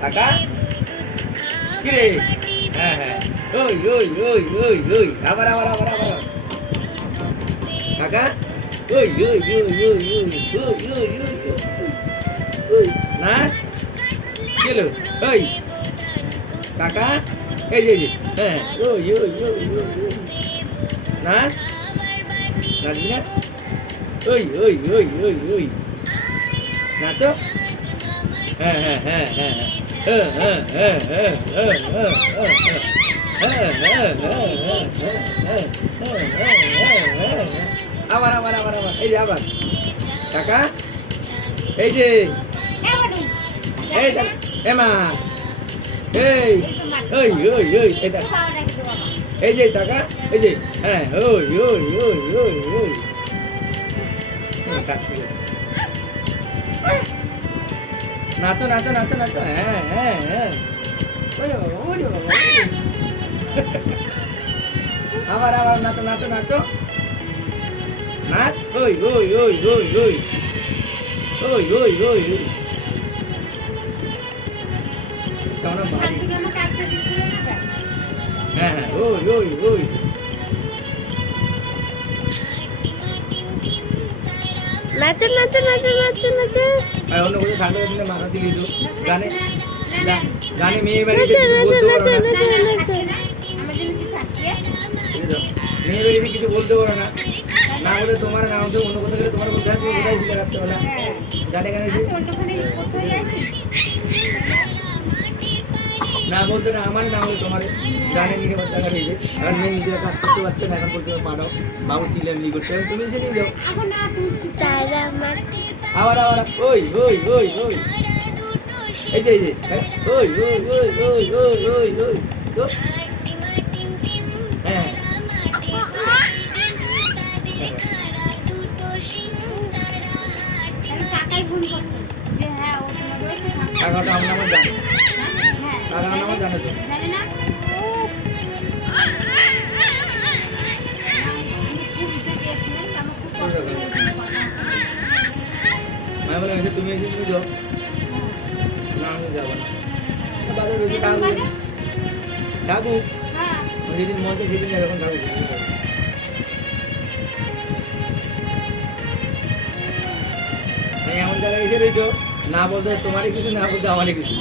কাকা কি রে? হ্যাঁ হ্যাঁ, ওই ওই ওই ওই ওই, আবার আবার আবার আবার কাকা, ওই ওই ওই ওই ওই ওই ওই ওই ওই, নাচ গেলো, ওই কাকা, এই যে হ্যাঁ, ওই ওই ওই ওই ওই, নাচ, নাচবি না? ওই ওই ওই ওই ওই, নাচো, হ্যাঁ হ্যাঁ হ্যাঁ হ্যাঁ হ্যাঁ হ্যাঁ হ্যাঁ হ্যাঁ হ্যাঁ হ্যাঁ হ্যাঁ, আবার আবার আবার আবার, এই যে আবার কাকা, এই যে এই এমা, এই ওই ওই ওই, এই যে টাকা, এই যে হ্যাঁ, ওই ওই ওই ওই ওই, নাচো নাচো নাচো নাচো, হ্যাঁ হ্যাঁ হ্যাঁ, ওরে বাবা ওরে বাবা, আবার আবার নাচো নাচো নাচো, নাচ, ওই ওই ওই ওই ওই ওই ওই ওই ওই, কেমন ভারী, হ্যাঁ হ্যাঁ, ওই ওই ওই, নাচো নাচো নাচো নাচো নাচো, আর অন্য কোথাও থাকলে তুমি মাথা দিলি তো গানে, গানে মেয়ের বাড়িতে কিছু বলতে পারো না, মেয়ের বাড়িতে কিছু বলতে পারো না, না বলে তোমার না হতে অন্য কোথাও গেলে তোমার কোথায় তুমি কোথায় ছিলে রাত্রেবেলা গানে গানে, না বলতে না আমার, না বলে তোমার গানে নিয়ে বাচ্চা গাড়ি, কারণ মেয়ে নিজেরা কাজ করতে পারছে না, এখন পর্যন্ত পারো, বাবু চিল্লামিলি করছে, তুমি এসে নিয়ে যাও, আবার আবার ওই ওই ওই ওই, এই যে ওই ওই ওই ওই ওই ওই ওই, হ্যাঁ কাকাটা আমার নাম জানে, কাকা আমার জানে তো, আমি বলে তুমি এসে তুমি যাও, না আমি যাবো না, বাজার রয়েছে থাকুক থাকুক, যেদিন মন চাই সেদিন এরকম থাকুক, এমন জায়গায় এসে রয়েছো, না বলতে তোমারই কিছু, না বলতে আমারই কিছু,